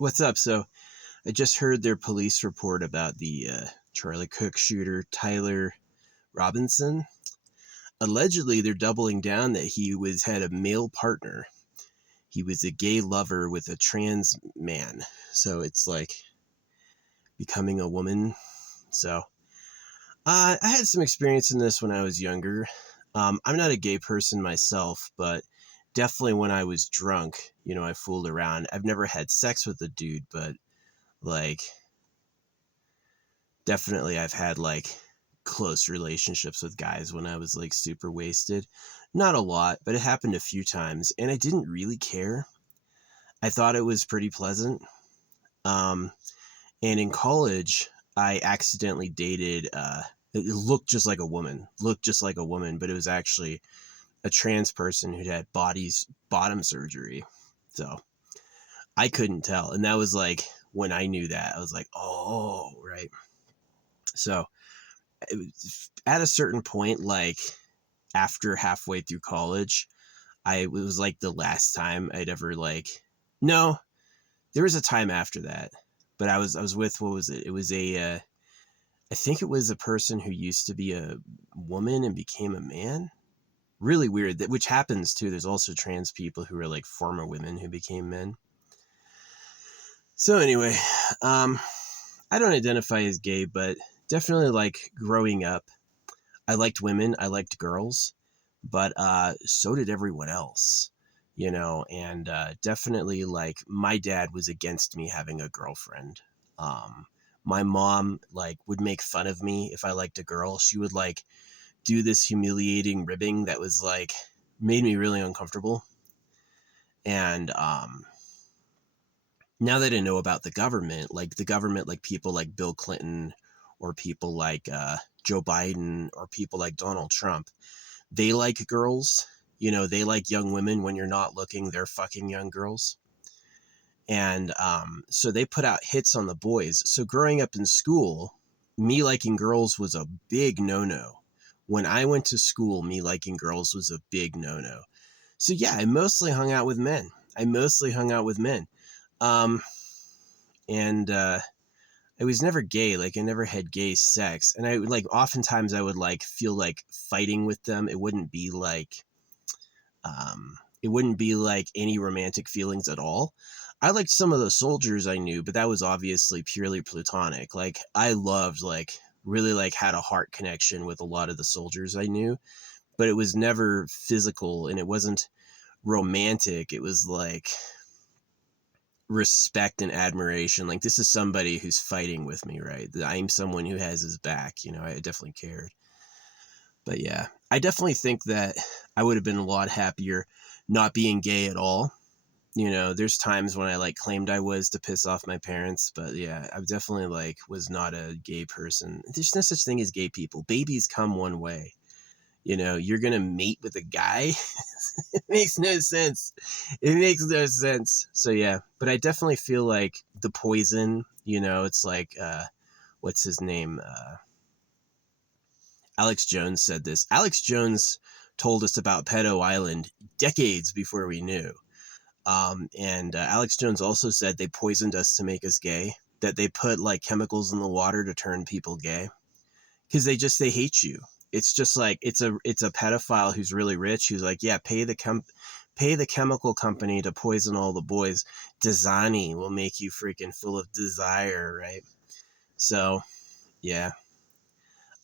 What's up? So I just heard their police report about the Charlie Cook shooter, Tyler Robinson. Allegedly, they're doubling down that he had a male partner. He was a gay lover with a trans man. So it's like becoming a woman. So I had some experience in this when I was younger. I'm not a gay person myself, but definitely when I was drunk, I fooled around. I've never had sex with a dude, but like definitely I've had like close relationships with guys when I was like super wasted. Not a lot, but it happened a few times and I didn't really care. I thought it was pretty pleasant. Um, and in college, I accidentally dated, it looked just like a woman, but it was actually a trans person who'd had bottom surgery. So I couldn't tell. And that was like, when I knew that, I was like, oh, right. So it was at a certain point, like after halfway through college, it was like the last time I'd ever no, there was a time after that, but I was with, what was it? It was I think it was a person who used to be a woman and became a man. Really weird, that which happens too. There's also trans people who are like former women who became men. So anyway, I don't identify as gay, but definitely like growing up, I liked women, I liked girls, but so did everyone else, and definitely like my dad was against me having a girlfriend. Um, my mom like would make fun of me if I liked a girl. She would like do this humiliating ribbing that was like made me really uncomfortable. And now that I know about the government, like people like Bill Clinton or people like Joe Biden or people like Donald Trump, they like girls. They like young women. When you're not looking, they're fucking young girls. And so they put out hits on the boys. So growing up in school, me liking girls was a big no-no. When I went to school, me liking girls was a big no-no. So yeah, I mostly hung out with men. Um, and I was never gay. Like I never had gay sex. And I would like, oftentimes I would like feel like fighting with them. It wouldn't be like any romantic feelings at all. I liked some of the soldiers I knew, but that was obviously purely platonic. Like I loved, like really like had a heart connection with a lot of the soldiers I knew, but it was never physical and it wasn't romantic. It was like respect and admiration. Like this is somebody who's fighting with me, right? I'm someone who has his back. I definitely cared. But yeah, I definitely think that I would have been a lot happier not being gay at all. There's times when I like claimed I was to piss off my parents, but yeah, I definitely like was not a gay person. There's no such thing as gay people. Babies come one way. You're going to mate with a guy. It makes no sense. It makes no sense. So yeah, but I definitely feel like the poison, it's like, what's his name? Alex Jones said this. Alex Jones told us about Pedo Island decades before we knew. And Alex Jones also said they poisoned us to make us gay, that they put like chemicals in the water to turn people gay because they hate you. It's just like, it's a pedophile who's really rich. Who's like, yeah, pay the chemical company to poison all the boys. Dasani will make you freaking full of desire. Right. So yeah,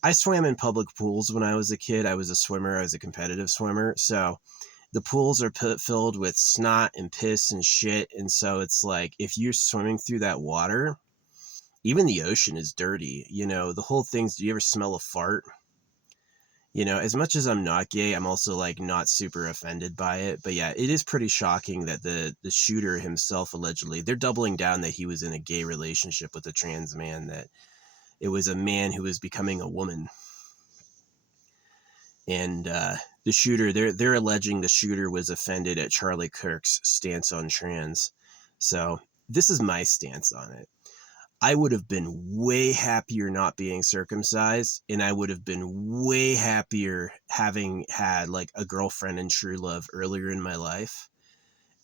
I swam in public pools when I was a kid. I was a swimmer. I was a competitive swimmer. So the pools are filled with snot and piss and shit. And so it's like, if you're swimming through that water, even the ocean is dirty. The whole thing's, do you ever smell a fart? As much as I'm not gay, I'm also like not super offended by it. But yeah, it is pretty shocking that the shooter himself, allegedly, they're doubling down that he was in a gay relationship with a trans man, that it was a man who was becoming a woman. And the shooter, they're alleging the shooter was offended at Charlie Kirk's stance on trans. So this is my stance on it. I would have been way happier not being circumcised, and I would have been way happier having had like a girlfriend and true love earlier in my life.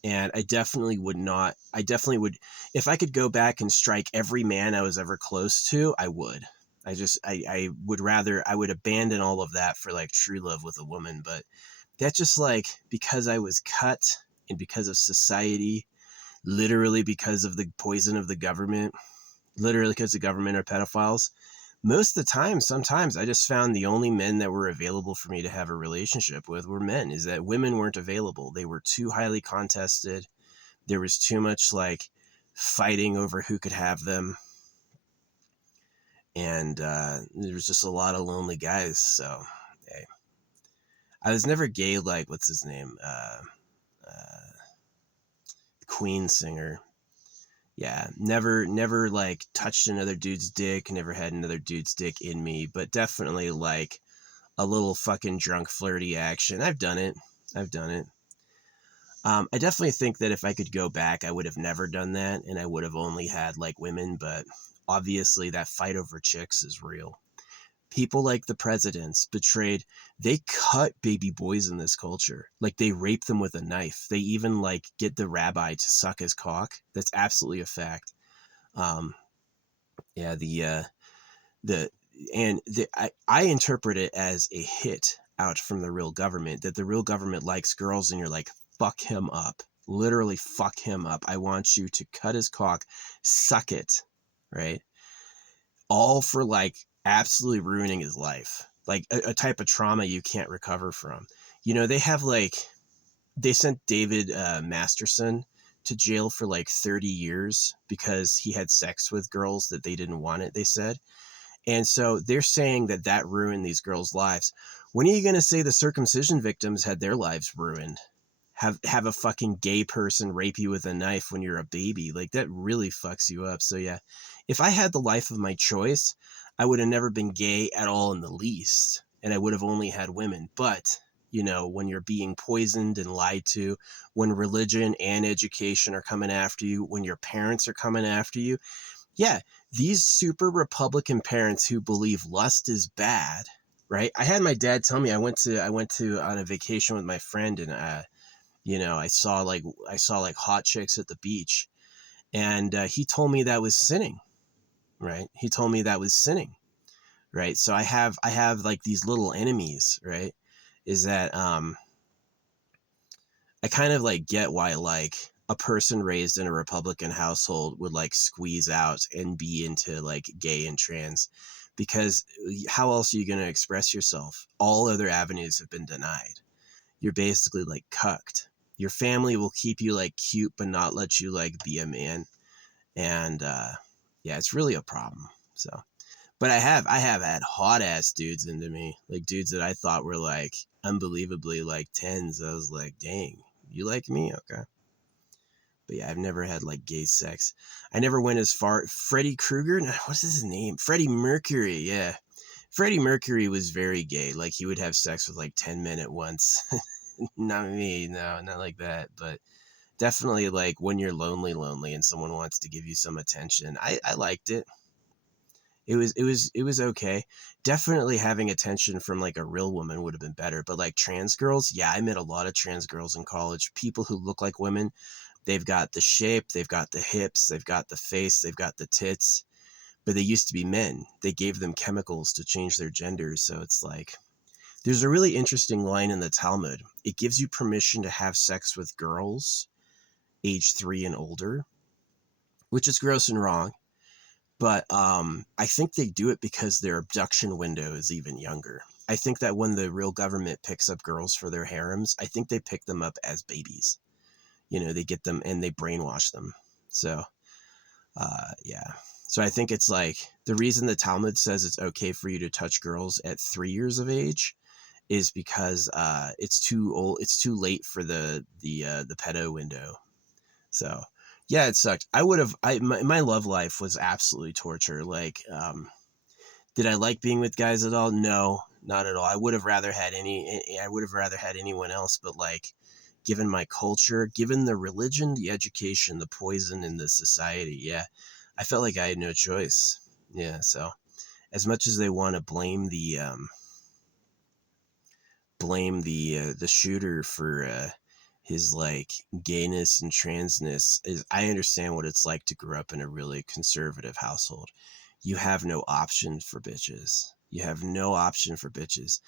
And I definitely would not, I definitely would, if I could go back and strike every man I was ever close to, I would. I would rather, I would abandon all of that for like true love with a woman. But that's just like because I was cut and because of society, literally because of the poison of the government, literally because the government are pedophiles. Most of the time, sometimes I just found the only men that were available for me to have a relationship with were men, is that women weren't available. They were too highly contested. There was too much like fighting over who could have them. And there was just a lot of lonely guys. So, hey, I was never gay like, what's his name? Queen singer. Yeah, never like touched another dude's dick, never had another dude's dick in me, but definitely like a little fucking drunk flirty action. I've done it. I've done it. I definitely think that if I could go back, I would have never done that, and I would have only had like women. But obviously, that fight over chicks is real. People like the presidents betrayed. They cut baby boys in this culture. Like they rape them with a knife. They even like get the rabbi to suck his cock. That's absolutely a fact. Um, yeah, the I interpret it as a hit out from the real government, that the real government likes girls and you're like, fuck him up. Literally fuck him up. I want you to cut his cock, suck it, right? All for like absolutely ruining his life. Like a type of trauma you can't recover from. You know, they have like, they sent David Masterson to jail for like 30 years because he had sex with girls that they didn't want it, they said. And so they're saying that that ruined these girls' lives. When are you going to say the circumcision victims had their lives ruined? Have a fucking gay person rape you with a knife when you're a baby. Like that really fucks you up. So yeah, if I had the life of my choice, I would have never been gay at all in the least. And I would have only had women. But, you know, when you're being poisoned and lied to, when religion and education are coming after you, when your parents are coming after you, yeah, these super Republican parents who believe lust is bad, right? I had my dad tell me, I went to on a vacation with my friend, and you know, I saw like hot chicks at the beach, and he told me that was sinning, right? He told me that was sinning, right? So I have like these little enemies, right? Is that I kind of like get why like a person raised in a Republican household would like squeeze out and be into like gay and trans, because how else are you going to express yourself? All other avenues have been denied. You're basically like cucked. Your family will keep you like cute, but not let you like be a man. And yeah, it's really a problem. So, but I have had hot ass dudes into me, like dudes that I thought were like unbelievably like tens. I was like, dang, you like me? Okay. But yeah, I've never had like gay sex. I never went as far. Freddie Krueger? What's his name? Freddie Mercury. Yeah. Freddie Mercury was very gay. Like he would have sex with like 10 men at once. Not me. No, not like that. But definitely like when you're lonely and someone wants to give you some attention. I liked it. It was okay. Definitely having attention from like a real woman would have been better. But like trans girls, yeah, I met a lot of trans girls in college. People who look like women. They've got the shape, they've got the hips, they've got the face, they've got the tits, but they used to be men. They gave them chemicals to change their genders. So it's like, there's a really interesting line in the Talmud. It gives you permission to have sex with girls age 3 and older, which is gross and wrong. But I think they do it because their abduction window is even younger. I think that when the real government picks up girls for their harems, I think they pick them up as babies. You know, they get them and they brainwash them. So, yeah. So I think it's like the reason the Talmud says it's okay for you to touch girls at 3 years of age is because it's too old. It's too late for the pedo window. So yeah, it sucked. I would have. My love life was absolutely torture. Like, did I like being with guys at all? No, not at all. I would have rather had I would have rather had anyone else. But like, given my culture, given the religion, the education, the poison in the society, yeah, I felt like I had no choice. Yeah, so as much as they want to blame the shooter for his like gayness and transness is, I understand what it's like to grow up in a really conservative household. You have no option for bitches. You have no option for bitches.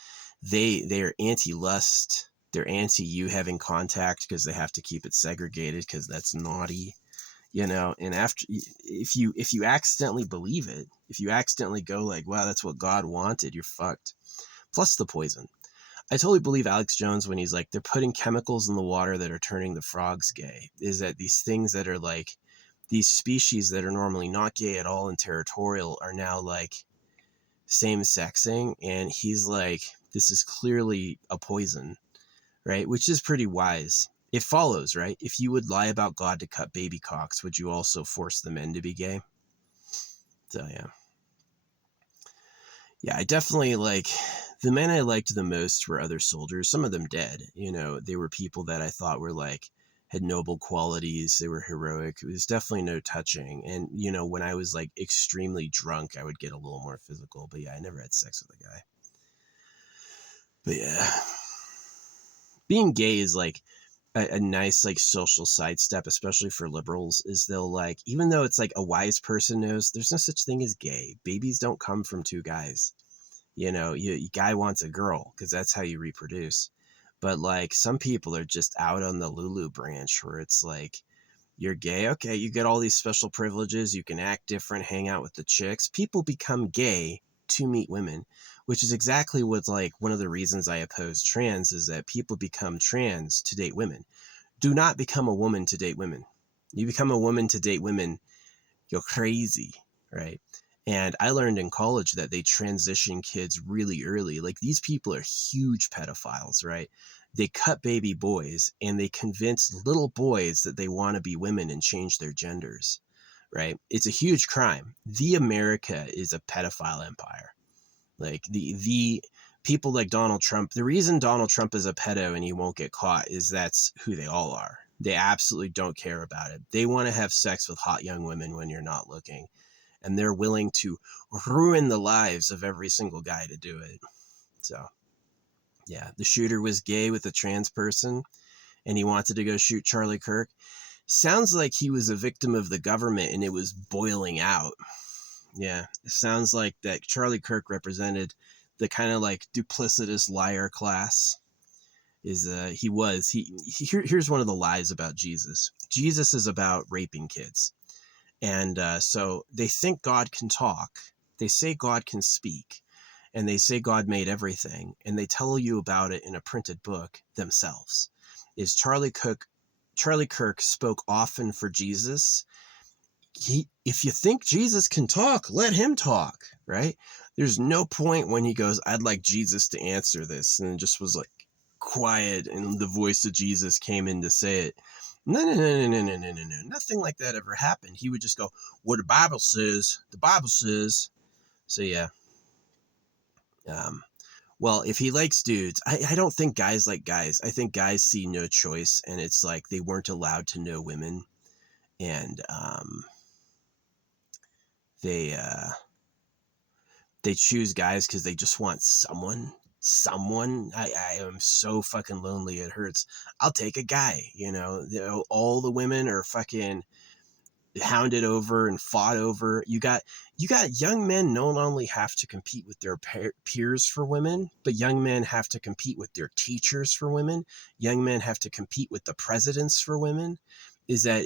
They're anti-lust. They're anti you having contact because they have to keep it segregated because that's naughty, you know. And after, if you accidentally believe it, if you accidentally go like, wow, that's what God wanted, you're fucked. Plus the poison. I totally believe Alex Jones when he's like, they're putting chemicals in the water that are turning the frogs gay. Is that these things that are like, these species that are normally not gay at all and territorial are now like same-sexing. And he's like, this is clearly a poison, right? Which is pretty wise. It follows, right? If you would lie about God to cut baby cocks, would you also force the men to be gay? So, yeah. Yeah, I definitely like the men I liked the most were other soldiers, some of them dead. You know, they were people that I thought were like had noble qualities. They were heroic. It was definitely no touching. And, you know, when I was like extremely drunk, I would get a little more physical. But yeah, I never had sex with a guy. But yeah, being gay is like a nice like social sidestep, especially for liberals, is they'll like, even though it's like a wise person knows there's no such thing as gay. Babies don't come from two guys. You know, you guy wants a girl because that's how you reproduce. But like some people are just out on the Lulu branch where it's like, you're gay. Okay, you get all these special privileges. You can act different, hang out with the chicks. People become gay to meet women, which is exactly what like one of the reasons I oppose trans is that people become trans to date women. Do not become a woman to date women. You become a woman to date women, you're crazy, right? And I learned in college that they transition kids really early. Like these people are huge pedophiles, right? They cut baby boys and they convince little boys that they want to be women and change their genders, right? It's a huge crime. The America is a pedophile empire. Like the people like Donald Trump, the reason Donald Trump is a pedo and he won't get caught is that's who they all are. They absolutely don't care about it. They want to have sex with hot young women when you're not looking. And they're willing to ruin the lives of every single guy to do it. So, yeah, the shooter was gay with a trans person and he wanted to go shoot Charlie Kirk. Sounds like he was a victim of the government and it was boiling out. Yeah, it sounds like that Charlie Kirk represented the kind of like duplicitous liar class. Here's one of the lies about Jesus. Jesus is about raping kids. And so they think God can talk. They say God can speak. And they say God made everything. And they tell you about it in a printed book themselves. Is Charlie Kirk spoke often for Jesus. If you think Jesus can talk, let him talk, right? There's no point when he goes, I'd like Jesus to answer this. And it just was like quiet and the voice of Jesus came in to say it. No. Nothing like that ever happened. He would just go, what the Bible says, the Bible says. So yeah. Well, if he likes dudes, I don't think guys like guys. I think guys see no choice and it's like they weren't allowed to know women. And they choose guys because they just want someone. I am so fucking lonely it hurts. I'll take a guy, you know, all the women are fucking hounded over and fought over. You got young men not only have to compete with their peers for women, but young men have to compete with their teachers for women. Young men have to compete with the presidents for women. Is that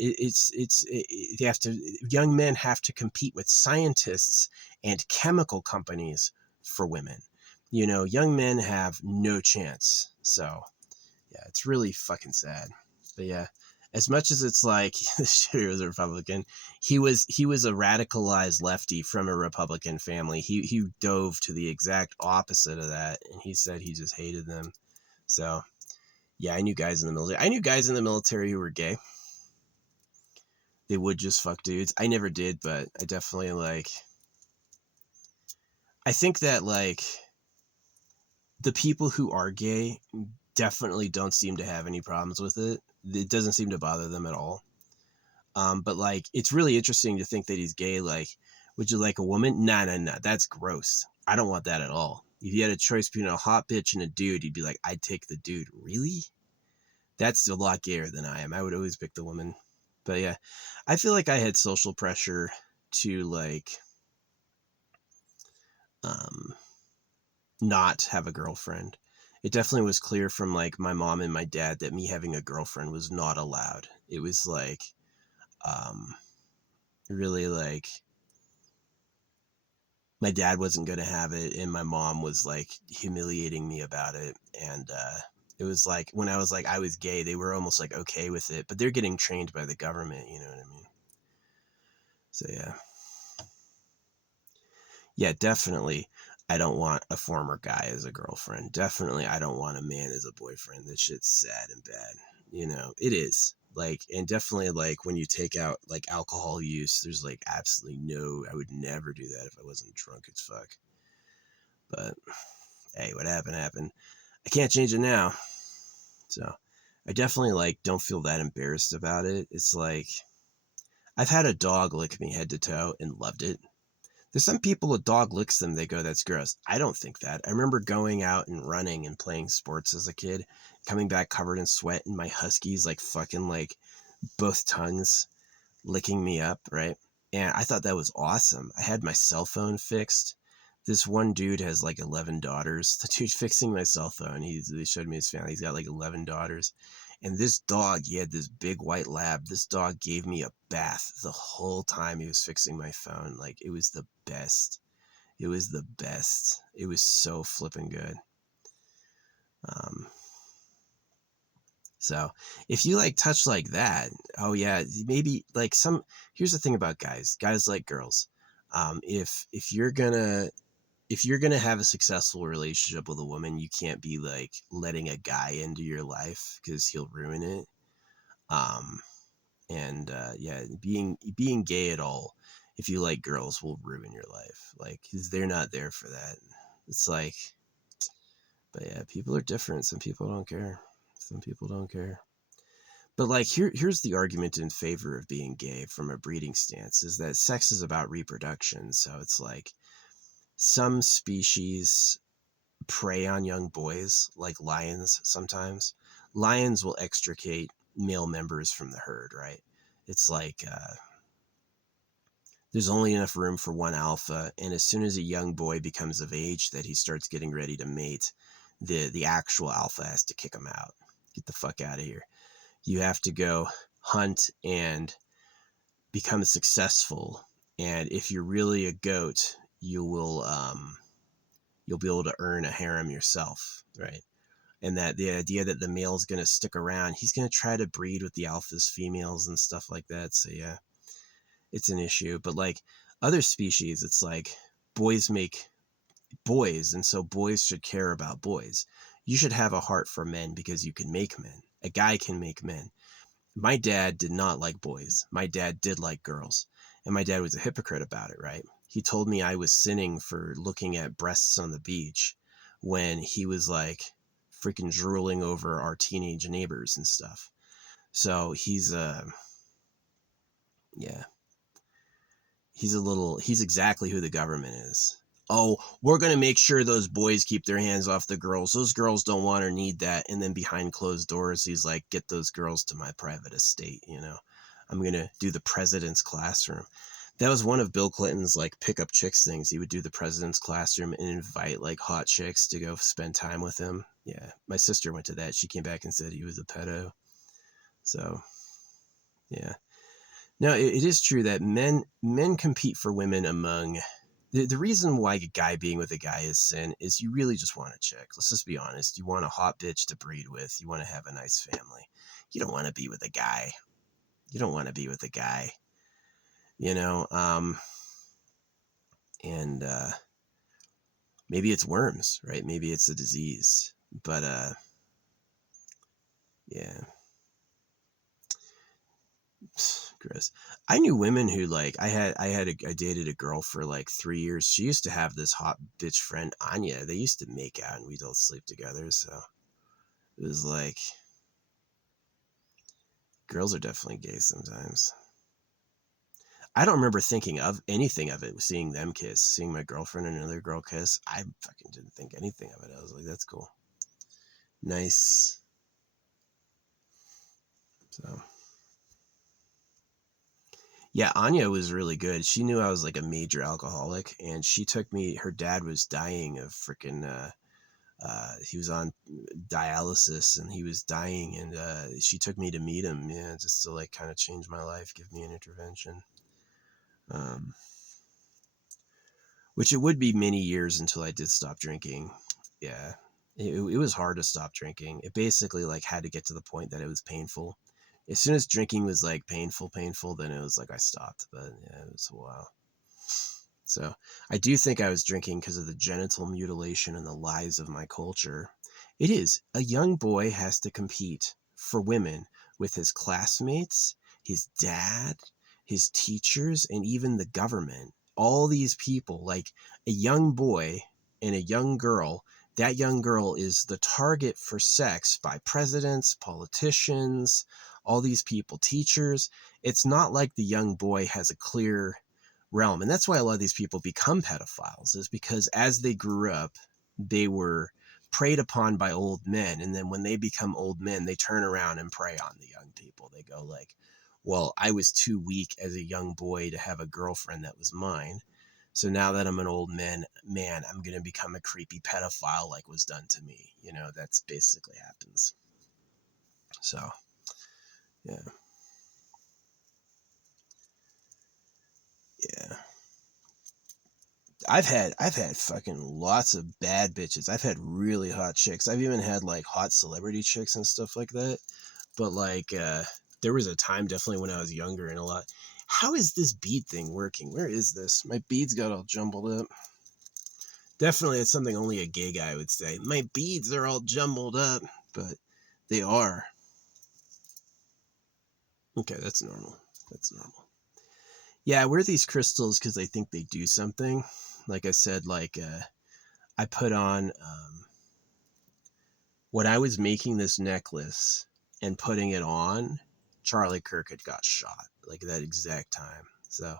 they have to, young men have to compete with scientists and chemical companies for women. You know, young men have no chance. So yeah, it's really fucking sad. But yeah, as much as it's like the shooter was a Republican, he was a radicalized lefty from a Republican family. He dove to the exact opposite of that, and he said he just hated them. So yeah, I knew guys in the military. I knew guys in the military who were gay. They would just fuck dudes. I never did, but I definitely like. I think that like the people who are gay definitely don't seem to have any problems with it. It doesn't seem to bother them at all. But like, it's really interesting to think that he's gay. Like, would you like a woman? Nah. That's gross. I don't want that at all. If you had a choice between a hot bitch and a dude, you'd be like, I'd take the dude. Really? That's a lot gayer than I am. I would always pick the woman. But yeah, I feel like I had social pressure to like um not have a girlfriend. It definitely was clear from like my mom and my dad that me having a girlfriend was not allowed. It was like um really like my dad wasn't going to have it, and my mom was like humiliating me about it. And it was like when I was like I was gay, they were almost like okay with it, but they're getting trained by the government, you know what I mean? So yeah. Yeah, definitely I don't want a former guy as a girlfriend. Definitely I don't want a man as a boyfriend. That shit's sad and bad. You know, it is. Like, and definitely like when you take out like alcohol use, there's like absolutely no, I would never do that if I wasn't drunk as fuck. But hey, what happened happened. I can't change it now. So I definitely like don't feel that embarrassed about it. It's like I've had a dog lick me head to toe and loved it. There's some people, a dog licks them, they go, that's gross. I don't think that. I remember going out and running and playing sports as a kid, coming back covered in sweat, and my huskies like fucking like both tongues licking me up, right? And I thought that was awesome. I had my cell phone fixed. This one dude has like 11 daughters. The dude fixing my cell phone, they showed me his family. He's got like 11 daughters. And this dog, he had this big white lab. This dog gave me a bath the whole time he was fixing my phone. Like, it was the best. It was the best. It was so flipping good. Um, so if you like touch like that, oh yeah, maybe like some, here's the thing about guys like girls. If you're gonna have a successful relationship with a woman, you can't be like letting a guy into your life because he'll ruin it. Um, and yeah, being gay at all, if you like girls, will ruin your life. Like, cause they're not there for that. It's like, but yeah, people are different. Some people don't care. Some people don't care. But like here's the argument in favor of being gay from a breeding stance is that sex is about reproduction. So it's like some species prey on young boys, like lions sometimes. Lions will extricate male members from the herd, right? It's like there's only enough room for one alpha, and as soon as a young boy becomes of age that he starts getting ready to mate, the actual alpha has to kick him out. Get the fuck out of here. You have to go hunt and become successful, and if you're really a goat, you'll be able to earn a harem yourself, right? And that the idea that the male's going to stick around, he's going to try to breed with the alpha's females and stuff like that. So yeah, it's an issue. But like other species, it's like boys make boys, and so boys should care about boys. You should have a heart for men because you can make men. A guy can make men. My dad did not like boys. My dad did like girls. And my dad was a hypocrite about it, right? He told me I was sinning for looking at breasts on the beach when he was like freaking drooling over our teenage neighbors and stuff. So yeah, he's exactly who the government is. Oh, we're going to make sure those boys keep their hands off the girls. Those girls don't want or need that. And then behind closed doors, he's like, get those girls to my private estate. You know, I'm going to do the president's classroom. That was one of Bill Clinton's like pickup chicks things. He would do the president's classroom and invite like hot chicks to go spend time with him. Yeah. My sister went to that. She came back and said he was a pedo. So yeah. No, it is true that men compete for women among the reason why a guy being with a guy is sin is you really just want a chick. Let's just be honest. You want a hot bitch to breed with. You want to have a nice family. You don't want to be with a guy. You don't want to be with a guy. You know, and maybe it's worms, right? Maybe it's a disease. But yeah. Gross. I knew women who like I dated a girl for like 3 years. She used to have this hot bitch friend Anya. They used to make out and we'd all sleep together. So it was like girls are definitely gay sometimes. I don't remember thinking of anything of it. Seeing them kiss, seeing my girlfriend and another girl kiss. I fucking didn't think anything of it. I was like, that's cool, nice. So yeah, Anya was really good. She knew I was like a major alcoholic, and she took me. Her dad was dying of freaking. He was on dialysis and he was dying, and she took me to meet him. Yeah, just to like kind of change my life, give me an intervention. Um, which it would be many years until I did stop drinking. Yeah, it was hard to stop drinking. It basically like had to get to the point that it was painful. As soon as drinking was like painful, then it was like I stopped. But yeah, it was a while. So I do think I was drinking because of the genital mutilation and the lies of my culture. It is. A young boy has to compete for women with his classmates, his dad, his teachers, and even the government. All these people, like a young boy and a young girl, that young girl is the target for sex by presidents, politicians, all these people, teachers. It's not like the young boy has a clear realm. And that's why a lot of these people become pedophiles, is because as they grew up, they were preyed upon by old men. And then when they become old men, they turn around and prey on the young people. They go like, well, I was too weak as a young boy to have a girlfriend that was mine. So now that I'm an old man, I'm going to become a creepy pedophile like was done to me. You know, that's basically happens. So, yeah. Yeah. I've had fucking lots of bad bitches. I've had really hot chicks. I've even had like hot celebrity chicks and stuff like that. But like there was a time definitely when I was younger and a lot. How is this bead thing working? Where is this? My beads got all jumbled up. Definitely it's something only a gay guy would say. My beads are all jumbled up, but they are. Okay, that's normal. That's normal. Yeah, I wear these crystals because I think they do something. Like I said, like I put on when I was making this necklace and putting it on, Charlie Kirk had got shot like that exact time. So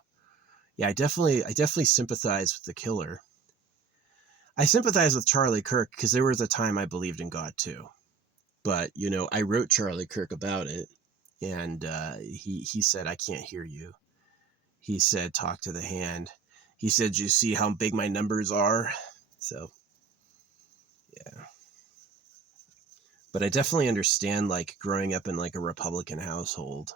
yeah, I definitely sympathize with the killer. I sympathize with Charlie Kirk because there was a time I believed in God too. But you know, I wrote Charlie Kirk about it, and he said I can't hear you. He said talk to the hand. He said you see how big my numbers are. So yeah. But I definitely understand like growing up in like a Republican household,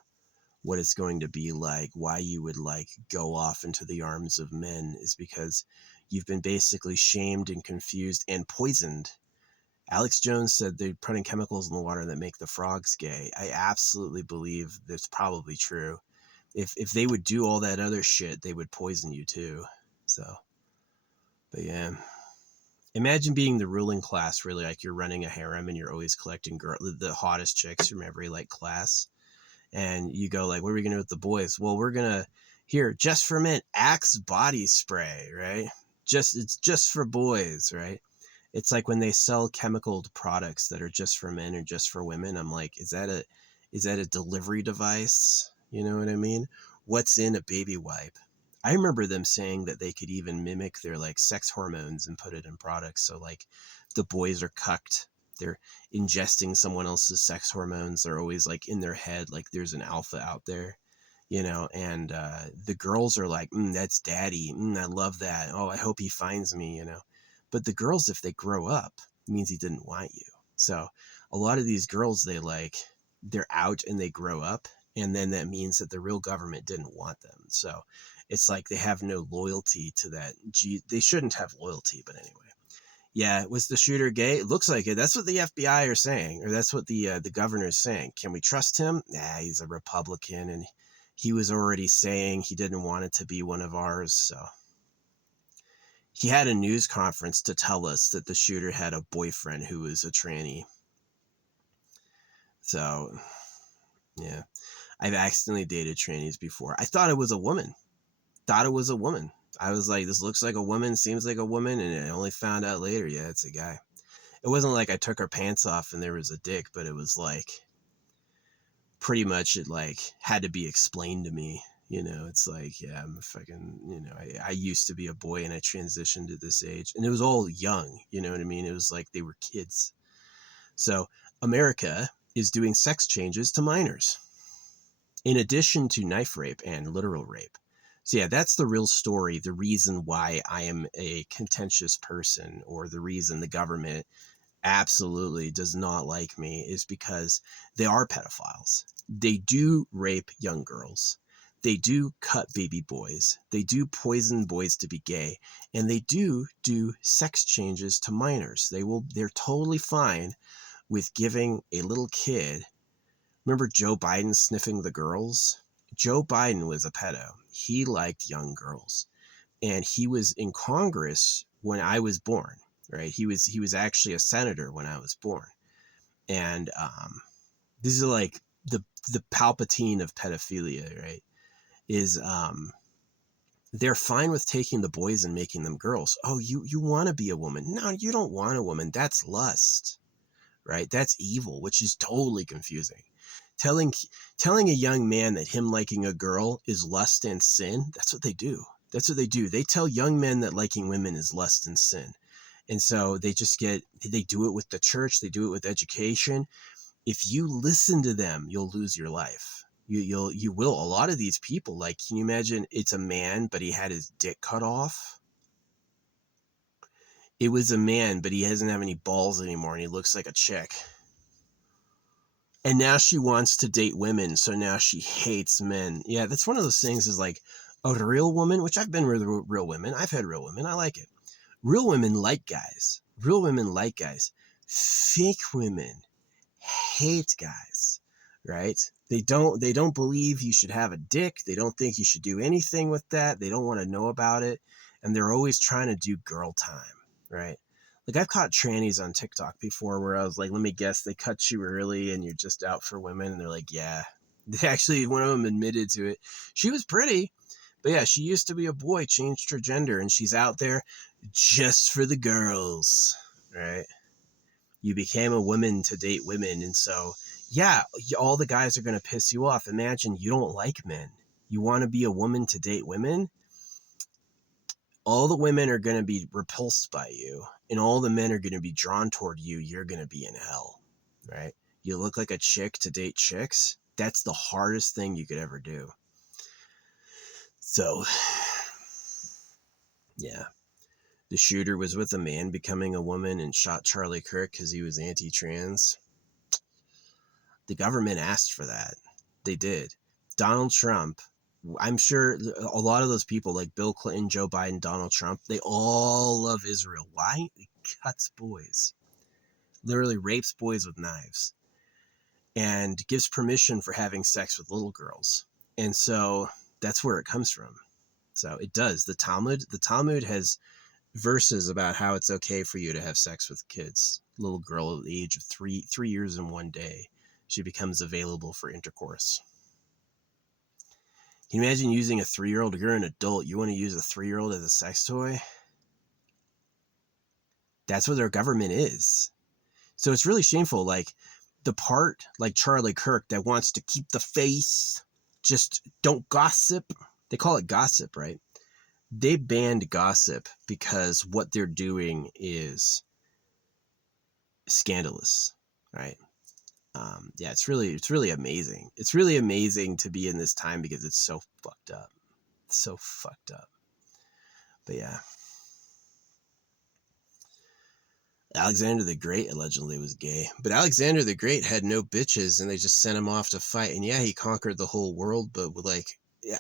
what it's going to be like, why you would like go off into the arms of men is because you've been basically shamed and confused and poisoned. Alex Jones said they're putting chemicals in the water that make the frogs gay. I absolutely believe that's probably true. If they would do all that other shit, they would poison you too. So, but yeah. Imagine being the ruling class, really, like you're running a harem and you're always collecting the hottest chicks from every like class, and you go like, what are we gonna do with the boys? Well, we're gonna here just for men, Axe body spray, right? It's just for boys, right? It's like when they sell chemical products that are just for men or just for women. I'm like, is that a delivery device? You know what I mean? What's in a baby wipe? I remember them saying that they could even mimic their like sex hormones and put it in products. So like the boys are cucked. They're ingesting someone else's sex hormones. They're always like in their head, like there's an alpha out there, you know, and the girls are like, that's daddy. I love that. Oh, I hope he finds me, you know. But the girls, if they grow up, means he didn't want you. So a lot of these girls, they're out and they grow up. And then that means that the real government didn't want them. So it's like they have no loyalty to that. They shouldn't have loyalty, but anyway. Yeah, was the shooter gay? It looks like it. That's what the FBI are saying, or that's what the governor is saying. Can we trust him? Nah, he's a Republican, and he was already saying he didn't want it to be one of ours. So he had a news conference to tell us that the shooter had a boyfriend who was a tranny. So yeah, I've accidentally dated trannies before. I thought it was a woman. Thought it was a woman. I was like, this looks like a woman, seems like a woman, and I only found out later, yeah, it's a guy. It wasn't like I took her pants off and there was a dick, but it was like pretty much it like had to be explained to me. You know, it's like, yeah, I'm a fucking, you know, I used to be a boy and I transitioned to this age. And it was all young, you know what I mean? It was like they were kids. So America is doing sex changes to minors. in addition to knife rape and literal rape. So yeah, that's the real story. The reason why I am a contentious person, or the reason the government absolutely does not like me, is because they are pedophiles. They do rape young girls. They do cut baby boys. They do poison boys to be gay, and they do sex changes to minors. They're totally fine with giving a little kid. Remember Joe Biden sniffing the girls? Joe Biden was a pedo. He liked young girls, and he was in Congress when I was born. Right? He was actually a senator when I was born, and this is like the Palpatine of pedophilia, right? Is they're fine with taking the boys and making them girls. Oh, you want to be a woman? No, you don't want a woman. That's lust, right? That's evil, which is totally confusing. Telling a young man that him liking a girl is lust and sin. That's what they do. That's what they do. They tell young men that liking women is lust and sin. And so they do it with the church. They do it with education. If you listen to them, you'll lose your life. You will. A lot of these people, like, can you imagine it's a man, but he had his dick cut off? It was a man, but he doesn't have any balls anymore, and he looks like a chick. And now she wants to date women, so now she hates men. Yeah, that's one of those things, is like a real woman, which I've been with real women. I've had real women. I like it. Real women like guys. Real women like guys. Fake women hate guys, right? They don't believe you should have a dick. They don't think you should do anything with that. They don't want to know about it. And they're always trying to do girl time, right? Like, I've caught trannies on TikTok before where I was like, let me guess, they cut you early and you're just out for women. And they're like, yeah. They actually, one of them admitted to it. She was pretty, but yeah, she used to be a boy, changed her gender, and she's out there just for the girls, right? You became a woman to date women. And so, yeah, all the guys are going to piss you off. Imagine you don't like men. You want to be a woman to date women. All the women are going to be repulsed by you, and all the men are going to be drawn toward you. You're going to be in hell, right? You look like a chick to date chicks. That's the hardest thing you could ever do. So, yeah. The shooter was with a man becoming a woman and shot Charlie Kirk because he was anti-trans. The government asked for that. They did. Donald Trump, I'm sure a lot of those people like Bill Clinton, Joe Biden, Donald Trump, they all love Israel. Why? It cuts boys. Literally rapes boys with knives. And gives permission for having sex with little girls. And so that's where it comes from. So it does. The Talmud has verses about how it's okay for you to have sex with kids. Little girl at the age of 3 years and 1 day, she becomes available for intercourse. Can you imagine using a 3-year-old? If you're an adult, you want to use a 3-year-old as a sex toy? That's what their government is. So it's really shameful. Like, the part like Charlie Kirk that wants to keep the face, just don't gossip. They call it gossip, right? They banned gossip because what they're doing is scandalous, right? Yeah, it's really amazing. It's really amazing to be in this time because it's so fucked up. It's so fucked up. But yeah. Alexander the Great allegedly was gay, but Alexander the Great had no bitches and they just sent him off to fight. And yeah, he conquered the whole world, but like,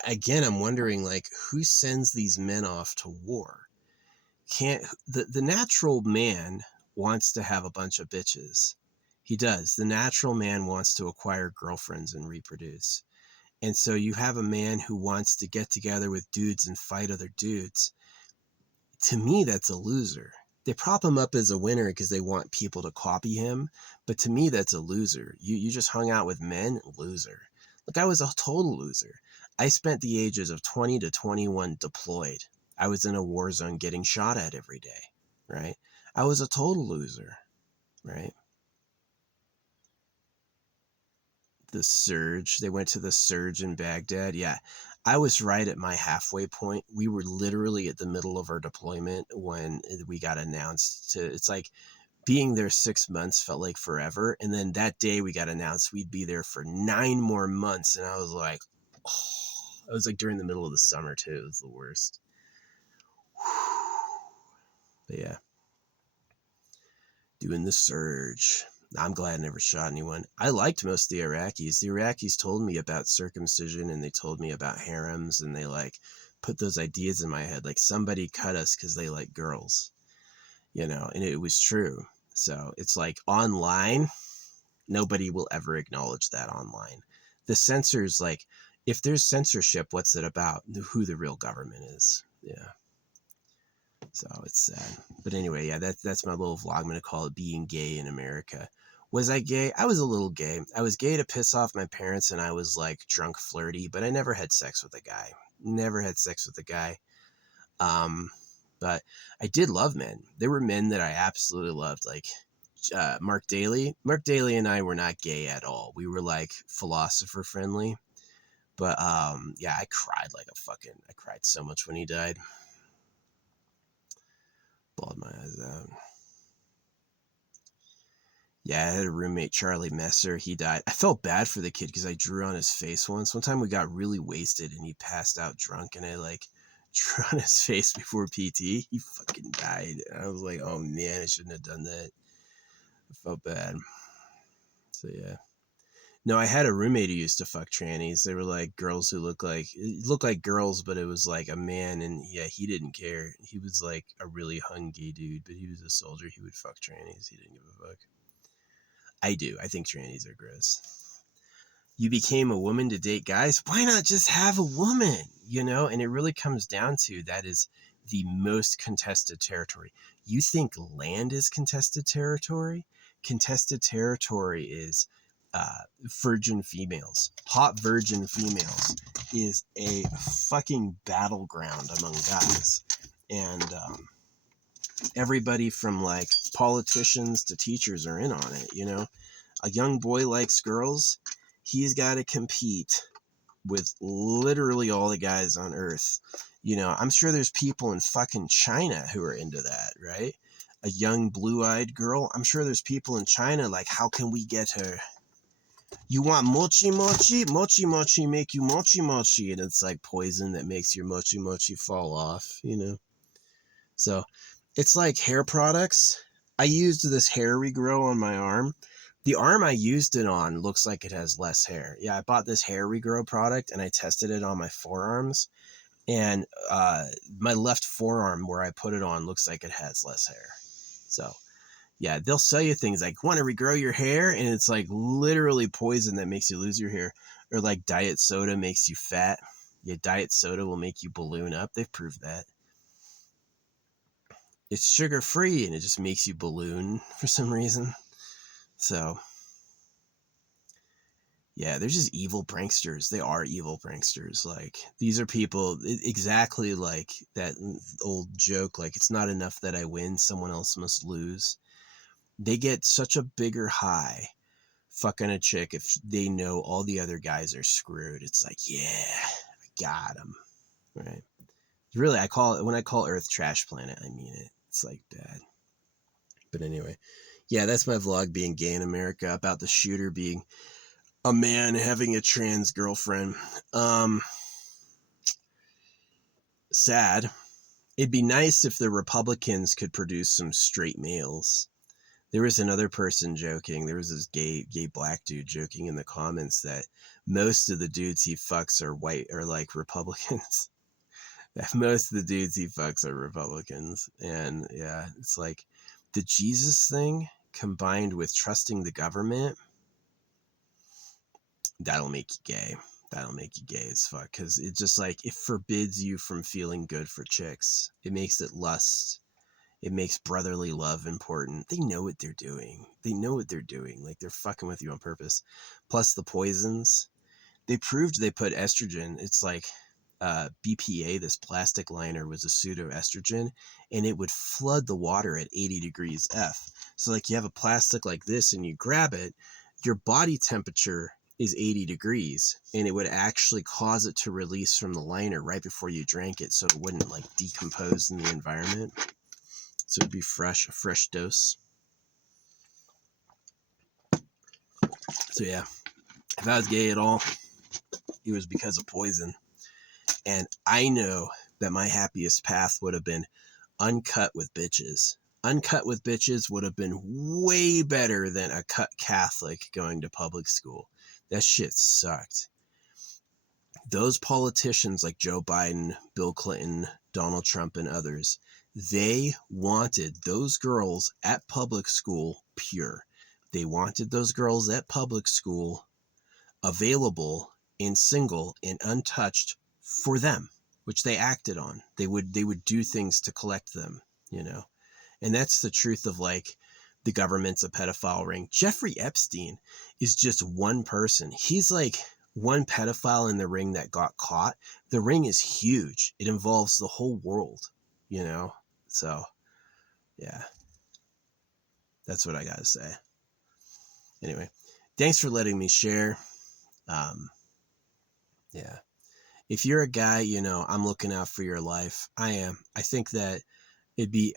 again, I'm wondering, like, who sends these men off to war? The natural man wants to have a bunch of bitches. He does. The natural man wants to acquire girlfriends and reproduce. And so you have a man who wants to get together with dudes and fight other dudes. To me, that's a loser. They prop him up as a winner because they want people to copy him. But to me, that's a loser. You just hung out with men, loser. Look, I was a total loser. I spent the ages of 20 to 21 deployed. I was in a war zone getting shot at every day, right? I was a total loser, right? The surge, they went to the surge in Baghdad. Yeah, I was right at my halfway point. We were literally at the middle of our deployment when we got announced to, it's like being there 6 months felt like forever. And then that day we got announced we'd be there for 9 more months. And I was like, oh, I was like during the middle of the summer too. It was the worst. But yeah, doing the surge. I'm glad I never shot anyone. I liked most of the Iraqis. The Iraqis told me about circumcision and they told me about harems, and they like put those ideas in my head. Like somebody cut us because they like girls, you know, and it was true. So it's like online, nobody will ever acknowledge that online. The censors, like, if there's censorship, what's it about? Who the real government is. Yeah. So it's sad. But anyway, yeah, that's my little vlog. I'm going to call it Being Gay in America. Was I gay? I was a little gay. I was gay to piss off my parents, and I was like drunk flirty, but I never had sex with a guy. Never had sex with a guy. But I did love men. There were men that I absolutely loved, like Mark Daly. Mark Daly and I were not gay at all. We were like philosopher friendly. But yeah, I cried I cried so much when he died. Bawled my eyes out. Yeah, I had a roommate, Charlie Messer. He died. I felt bad for the kid because I drew on his face once. One time we got really wasted and he passed out drunk, and I like drew on his face before PT. He fucking died. I was like, oh man, I shouldn't have done that. I felt bad. So yeah. No, I had a roommate who used to fuck trannies. They were like girls who looked like girls, but it was like a man, and yeah, he didn't care. He was like a really hung gay dude, but he was a soldier. He would fuck trannies. He didn't give a fuck. I do. I think trannies are gross. You became a woman to date guys. Why not just have a woman? You know, and it really comes down to that is the most contested territory. You think land is contested territory? Contested territory is virgin females. Hot virgin females is a fucking battleground among guys. And everybody from like politicians to teachers are in on it, you know? A young boy likes girls, he's got to compete with literally all the guys on earth. You know, I'm sure there's people in fucking China who are into that, right? A young blue-eyed girl, I'm sure there's people in China like, how can we get her? You want mochi mochi? Mochi mochi make you mochi mochi, and it's like poison that makes your mochi mochi fall off, you know? So it's like hair products. I used this hair regrow on my arm. The arm I used it on looks like it has less hair. Yeah, I bought this hair regrow product and I tested it on my forearms. And my left forearm where I put it on looks like it has less hair. So yeah, they'll sell you things like, want to regrow your hair? And it's like literally poison that makes you lose your hair. Or like diet soda makes you fat. Yeah, diet soda will make you balloon up. They've proved that. It's sugar free and it just makes you balloon for some reason. So yeah, they're just evil pranksters. They are evil pranksters. Like, these are people exactly like that old joke, like, it's not enough that I win, someone else must lose. They get such a bigger high fucking a chick if they know all the other guys are screwed. It's like, yeah, I got him. Right. Really, when I call Earth trash planet, I mean it. It's like bad. But anyway, yeah, that's my vlog, Being Gay in America, about the shooter being a man having a trans girlfriend. Sad. It'd be nice if the Republicans could produce some straight males. There was another person joking. There was this gay black dude joking in the comments that most of the dudes he fucks are white or like Republicans. That most of the dudes he fucks are Republicans. And yeah, it's like the Jesus thing combined with trusting the government, that'll make you gay. That'll make you gay as fuck. Because it just like, it forbids you from feeling good for chicks. It makes it lust. It makes brotherly love important. They know what they're doing. They know what they're doing. Like, they're fucking with you on purpose. Plus the poisons. They proved they put estrogen. It's like BPA, this plastic liner, was a pseudoestrogen, and it would flood the water at 80 degrees F. So like, you have a plastic like this and you grab it, your body temperature is 80 degrees, and it would actually cause it to release from the liner right before you drank it, so it wouldn't like decompose in the environment. So it'd be fresh, a fresh dose. So yeah, if I was gay at all, it was because of poison. And I know that my happiest path would have been uncut with bitches. Uncut with bitches would have been way better than a cut Catholic going to public school. That shit sucked. Those politicians like Joe Biden, Bill Clinton, Donald Trump, and others, they wanted those girls at public school pure. They wanted those girls at public school available and single and untouched for them, which they acted on. They would do things to collect them, you know. And that's the truth of like the government's a pedophile ring. Jeffrey Epstein is just one person. He's like one pedophile in the ring that got caught. The ring is huge. It involves the whole world, you know? So, yeah. That's what I got to say. Anyway, thanks for letting me share. Yeah. If you're a guy, you know, I'm looking out for your life. I am. I think that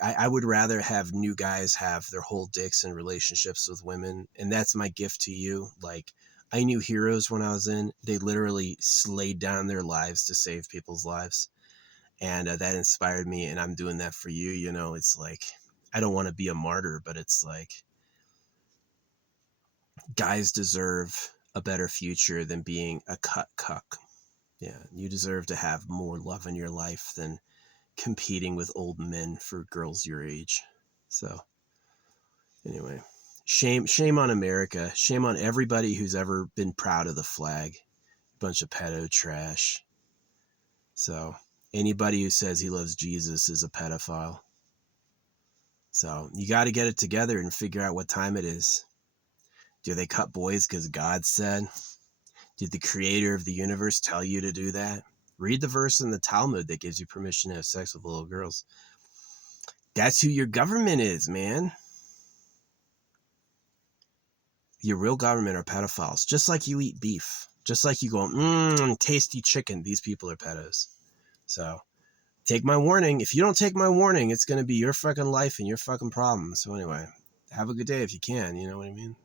I would rather have new guys have their whole dicks in relationships with women. And that's my gift to you. Like, I knew heroes when I was in, they literally laid down their lives to save people's lives. And that inspired me. And I'm doing that for you. You know, it's like, I don't want to be a martyr, but it's like, guys deserve a better future than being a cut cuck. Yeah. You deserve to have more love in your life than competing with old men for girls your age. So anyway, shame on America. Shame on everybody who's ever been proud of the flag. Bunch of pedo trash. So anybody who says he loves Jesus is a pedophile. So you got to get it together and figure out what time it is. Do they cut boys because God said? Did the creator of the universe tell you to do that? Read the verse in the Talmud that gives you permission to have sex with little girls. That's who your government is, man. Your real government are pedophiles. Just like you eat beef. Just like you go, tasty chicken. These people are pedos. So take my warning. If you don't take my warning, it's going to be your fucking life and your fucking problem. So anyway, have a good day if you can. You know what I mean?